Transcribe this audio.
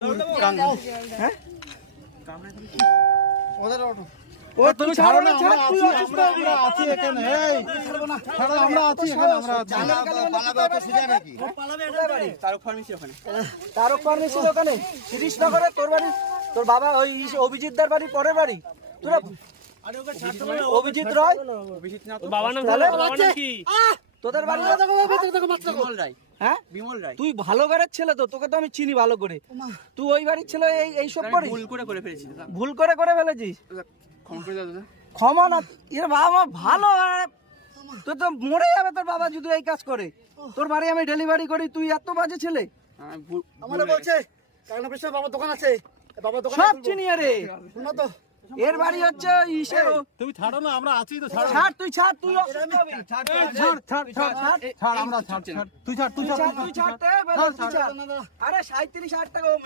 হ্যাঁ ওদের অটো ও তুমি ছাড়ো না, ছাড়, তুই আমরা আছি এখানে। এই ছাড়ো, আমরা আছি এখানে, আমরা আছি। তারক ফার্মেসির ওখানে কৃষ্ণনগরে তোর বাড়ি, তোর বাবা ওই অভিজিৎদার বাড়ি পরের বাড়ি তোরা অভিজিৎ রয় বাবার নাম তাহলে বাবার নাম কি? তোদের বাড়ি বিমল রায়। হ্যাঁ বিমল রায়। তুই ভালো ঘরের ছেলে তো, তোকে তো আমি চিনি ভালো করে। তুই ওই বাড়ির ছেলে এই সব আমি করিস? ভুল করে ফেলেছি দাদা। ভুল করে ফেলেছিস? ক্ষমা করে দাও দাদা। ক্ষমা না, এর বাবা ভালো, তুই তো মরে যাবে তোর বাবা যদি এই কাজ করে। তোর বাড়ি আমি ডেলিভারি করি, তুই এত বাজে ছেলে। আমি ভুল আমাদের বলছে কারণ পেছনে বাবার দোকান আছে, বাবার দোকান সব চিনি রে। শোনো তো, এর বাড়ি হচ্ছে ইসের। তুমি ছাড়ো না, আমরা আছি তো, ছাড়ো। ছাড়, তুই ছাড়, তুই অসুবিধা হবে। ছাড়, আমরা ছাড়, তুই ছাড়, তুই ছাড়, তুই ছাড়, তুই ছাড়, আরে 37,000 টাকা ও